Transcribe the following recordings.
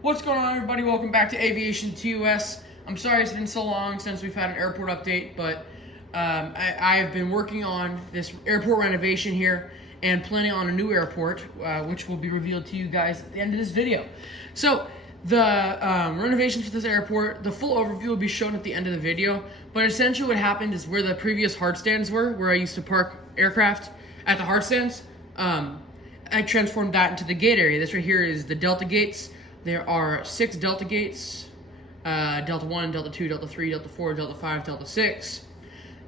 What's going on, everybody? Welcome back to Aviation TOS. I'm sorry it's been so long since we've had an airport update, but I have been working on this airport renovation here and planning on a new airport, which will be revealed to you guys at the end of this video. So the renovations for this airport, the full overview will be shown at the end of the video, but essentially what happened is where the previous hard stands were, where I used to park aircraft at the hard stands, I transformed that into the gate area. This right here is the Delta gates. There are 6 Delta gates, Delta 1, Delta 2, Delta 3, Delta 4, Delta 5, Delta 6,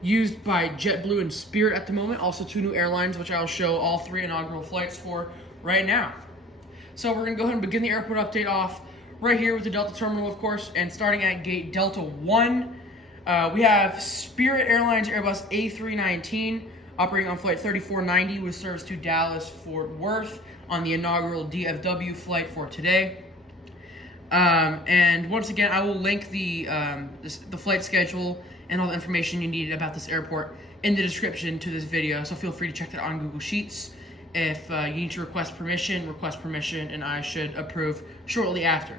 used by JetBlue and Spirit at the moment. Also 2 new airlines, which I'll show all 3 inaugural flights for right now. So we're going to go ahead and begin the airport update off right here with the Delta terminal, of course, and starting at gate Delta 1, we have Spirit Airlines Airbus A319 operating on flight 3490 with service to Dallas-Fort Worth on the inaugural DFW flight for today. And once again, I will link the flight schedule and all the information you need about this airport in the description to this video, so feel free to check that on Google Sheets. If you need to request permission, and I should approve shortly after.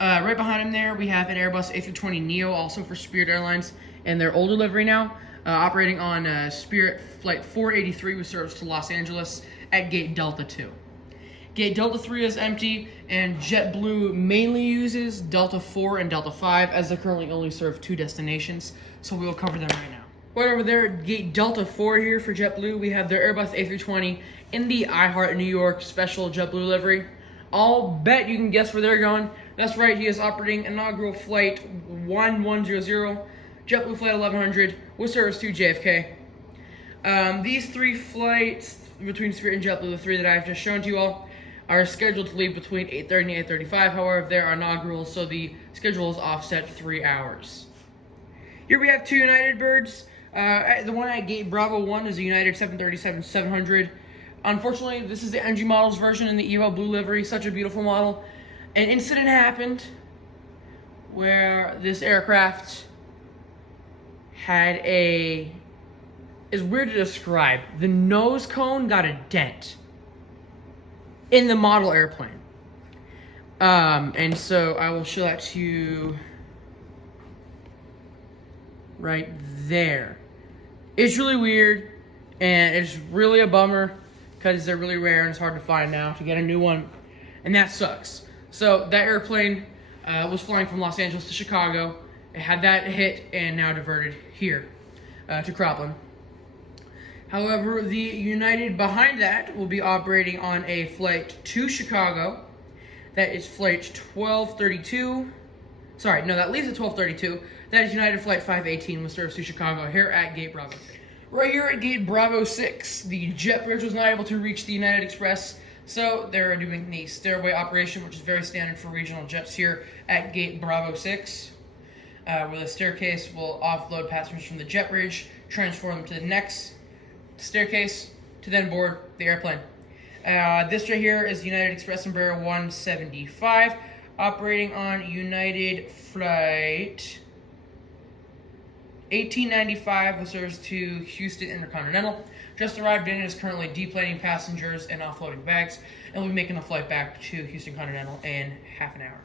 Right behind him there, we have an Airbus A320neo, also for Spirit Airlines, and their older livery now, operating on Spirit Flight 483 with service to Los Angeles at gate Delta 2. Gate Delta 3 is empty, and JetBlue mainly uses Delta 4 and Delta 5, as they currently only serve 2 destinations, so we will cover them right now. Right over there, gate Delta 4 here for JetBlue, we have their Airbus A320 in the I Heart New York special JetBlue livery. I'll bet you can guess where they're going. That's right, he is operating inaugural flight 1100, JetBlue flight 1100, with service to JFK. These 3 flights between Spirit and JetBlue, the 3 that I've just shown to you all, are scheduled to leave between 8:30 and 8:35. However, they are inaugural, so the schedule is offset 3 hours. Here we have 2 United birds. The one at gate Bravo 1 is a United 737-700. Unfortunately, this is the NG Models version in the Evo Blue livery. Such a beautiful model. An incident happened where this aircraft had it's weird to describe. The nose cone got a dent in the model airplane. And so I will show that to you right there. It's really weird, and it's really a bummer because they're really rare and it's hard to find now to get a new one, and that sucks. So that airplane was flying from Los Angeles to Chicago. It had that hit and now diverted here to Croplin. However, the United behind that will be operating on a flight to Chicago. That is flight 1232. Sorry, no, that leaves at 1232. That is United Flight 518 with service to Chicago here at Gate Bravo 6. Right here at Gate Bravo 6, the jet bridge was not able to reach the United Express, so they're doing the stairway operation, which is very standard for regional jets here at Gate Bravo 6, where the staircase will offload passengers from the jet bridge, transfer them to the next staircase to then board the airplane. This right here is United Express Embraer 175 operating on United Flight 1895 with service to Houston Intercontinental. Just arrived in and is currently deplaning passengers and offloading bags, and we'll be making a flight back to Houston Continental in half an hour.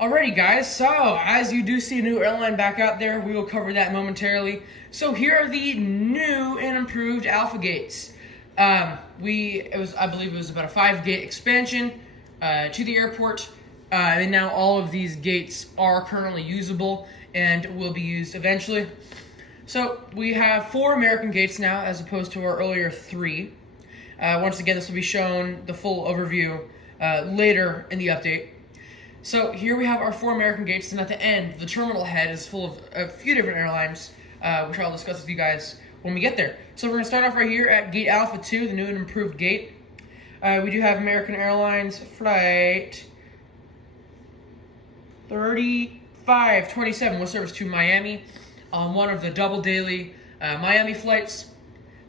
Alrighty guys, so as you do see a new airline back out there, we will cover that momentarily. So here are the new and improved Alpha gates. I believe it was about a 5-gate expansion to the airport, and now all of these gates are currently usable and will be used eventually. So we have 4 American gates now as opposed to our earlier 3. Once again, this will be shown the full overview later in the update. So here we have our 4 American gates, and at the end, the terminal head is full of a few different airlines, which I'll discuss with you guys when we get there. So we're going to start off right here at Gate Alpha 2, the new and improved gate. We do have American Airlines Flight 3527 with service to Miami on one of the double daily Miami flights.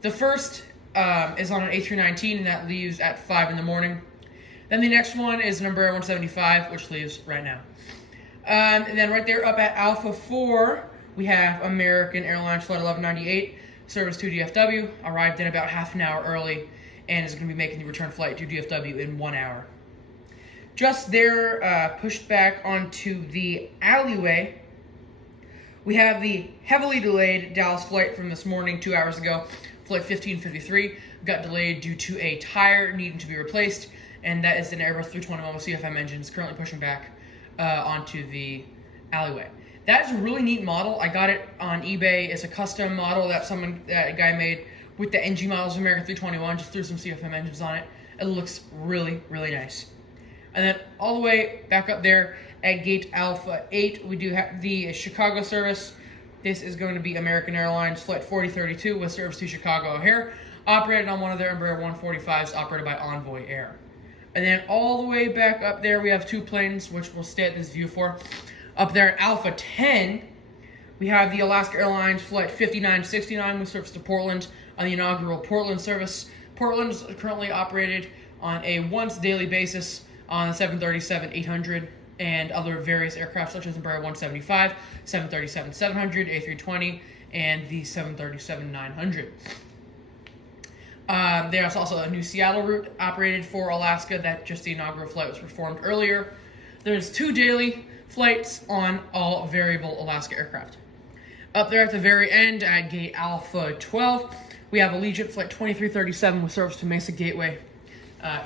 The first is on an A319, and that leaves at 5 in the morning. Then the next one is number 175, which leaves right now. And then right there up at Alpha 4, we have American Airlines Flight 1198, service to DFW, arrived in about half an hour early, and is going to be making the return flight to DFW in 1 hour. Just there, pushed back onto the alleyway, we have the heavily delayed Dallas flight from this morning, 2 hours ago. Flight 1553 got delayed due to a tire needing to be replaced, and that is an Airbus 321 with CFM engines currently pushing back onto the alleyway. That is a really neat model. I got it on eBay. It's a custom model that a guy made with the NG models of American 321, just threw some CFM engines on it. It looks really, really nice. And then all the way back up there at gate Alpha 8, we do have the Chicago service. This is going to be American Airlines Flight 4032 with service to Chicago O'Hare, operated on one of their Embraer 145s, operated by Envoy Air. And then all the way back up there, we have two planes, which we'll stay at this view for. Up there at Alpha 10, we have the Alaska Airlines Flight 5969 with service to Portland on the inaugural Portland service. Portland is currently operated on a once daily basis on the 737-800 and other various aircraft such as Embraer 175, 737-700, A320, and the 737-900. There's also a new Seattle route operated for Alaska that just the inaugural flight was performed earlier. There's 2 daily flights on all variable Alaska aircraft. Up there at the very end at gate Alpha 12, we have Allegiant Flight 2337 with service to Mesa Gateway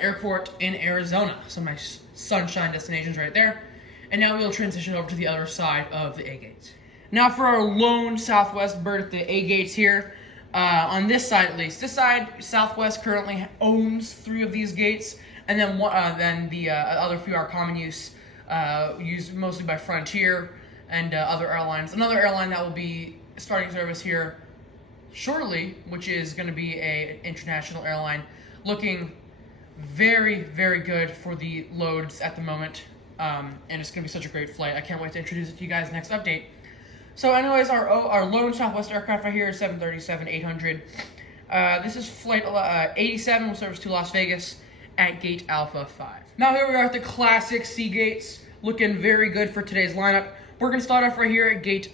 Airport in Arizona. Some nice sunshine destinations right there. And now we'll transition over to the other side of the A gates. Now for our lone Southwest bird at the A gates here. On this side at least. This side, Southwest currently owns 3 of these gates. And then the other few are common use, used mostly by Frontier and other airlines. Another airline that will be starting service here shortly, which is going to be an international airline, looking very, very good for the loads at the moment, and it's going to be such a great flight. I can't wait to introduce it to you guys next update. So anyways, our lone Southwest aircraft right here is 737-800. This is flight 87 with service to Las Vegas at gate Alpha 5. Now here we are at the classic C gates, looking very good for today's lineup. We're going to start off right here at gate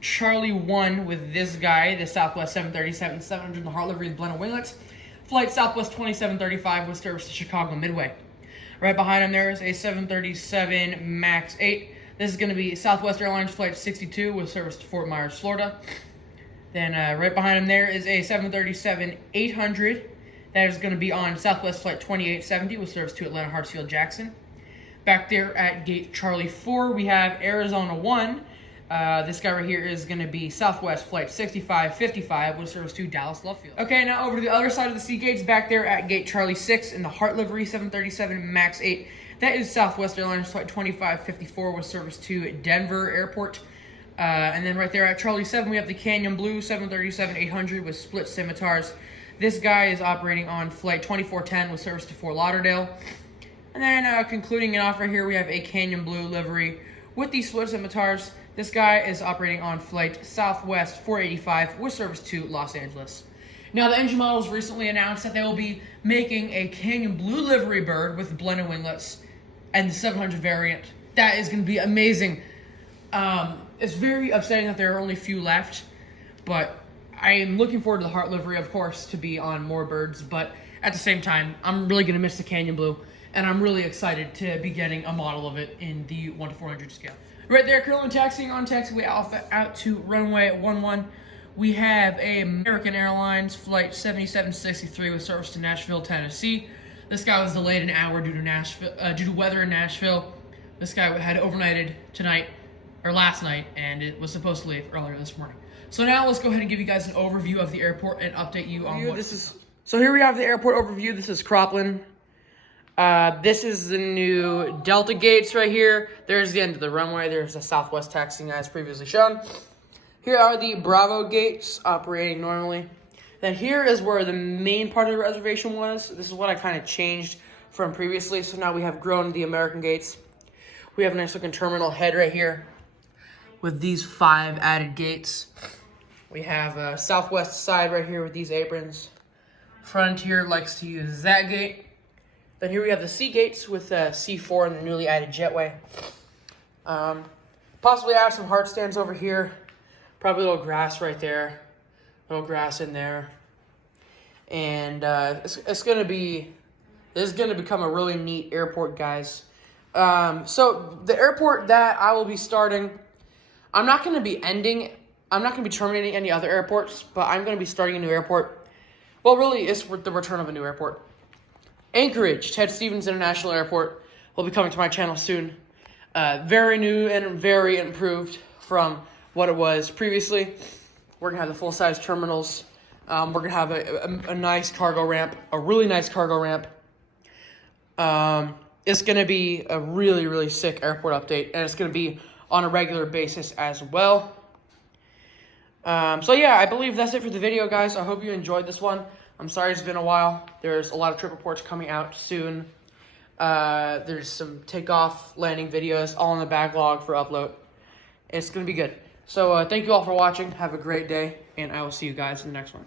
Charlie 1 with this guy, the Southwest 737-700 in the Heart livery and blended winglets. Flight Southwest 2735 with service to Chicago Midway. Right behind him there is a 737 MAX 8. This is going to be Southwest Airlines Flight 62 with service to Fort Myers, Florida. Then right behind him there is a 737-800. That is going to be on Southwest Flight 2870 with service to Atlanta Hartsfield Jackson. Back there at gate Charlie 4, we have Arizona 1. This guy right here is going to be Southwest Flight 6555 with service to Dallas Love Field. Okay, now over to the other side of the C gates, back there at gate Charlie 6 in the Heart livery 737 MAX 8. That is Southwest Airlines Flight 2554 with service to Denver Airport. And then right there at Charlie 7, we have the Canyon Blue 737-800 with split scimitars. This guy is operating on Flight 2410 with service to Fort Lauderdale. And then concluding it off right here, we have a Canyon Blue livery with the split scimitars. This guy is operating on Flight Southwest 485 with service to Los Angeles. Now, the engine models recently announced that they will be making a Canyon Blue livery bird with blended winglets and the 700 variant. That is going to be amazing. It's very upsetting that there are only a few left, but I am looking forward to the Heart livery, of course, to be on more birds. But at the same time, I'm really going to miss the Canyon Blue, and I'm really excited to be getting a model of it in the 1 to 400 scale. Right there, currently taxiing on taxiway Alpha out to runway 11. We have a American Airlines Flight 7763 with service to Nashville, Tennessee. This guy was delayed an hour due to weather in Nashville. This guy had overnighted last night, and it was supposed to leave earlier this morning. So now let's go ahead and give you guys an overview of the airport and update you on what this is. So here we have the airport overview. This is Croplin. This is the new Delta gates right here. There's the end of the runway. There's the Southwest taxiing as previously shown. Here are the Bravo gates operating normally. Then here is where the main part of the reservation was. This is what I kind of changed from previously. So now we have grown the American gates. We have a nice looking terminal head right here with these 5 added gates. We have a Southwest side right here with these aprons. Frontier likes to use that gate. Then here we have the C gates with C4 and the newly added jetway. Possibly add some heart stands over here. Probably a little grass right there. A little grass in there. And it's gonna be This is going to become a really neat airport, guys. So the airport that I will be starting, I'm not going to be terminating any other airports, but I'm going to be starting a new airport. Well, really, it's the return of a new airport. Anchorage, Ted Stevens International Airport, will be coming to my channel soon. Very new and very improved from what it was previously. We're going to have the full-size terminals. We're going to have a nice cargo ramp, a really nice cargo ramp. It's going to be a really, really sick airport update, and it's going to be on a regular basis as well. So yeah, I believe that's it for the video, guys. I hope you enjoyed this one. I'm sorry it's been a while. There's a lot of trip reports coming out soon. There's some takeoff, landing videos all in the backlog for upload. It's going to be good. So thank you all for watching. Have a great day, and I will see you guys in the next one.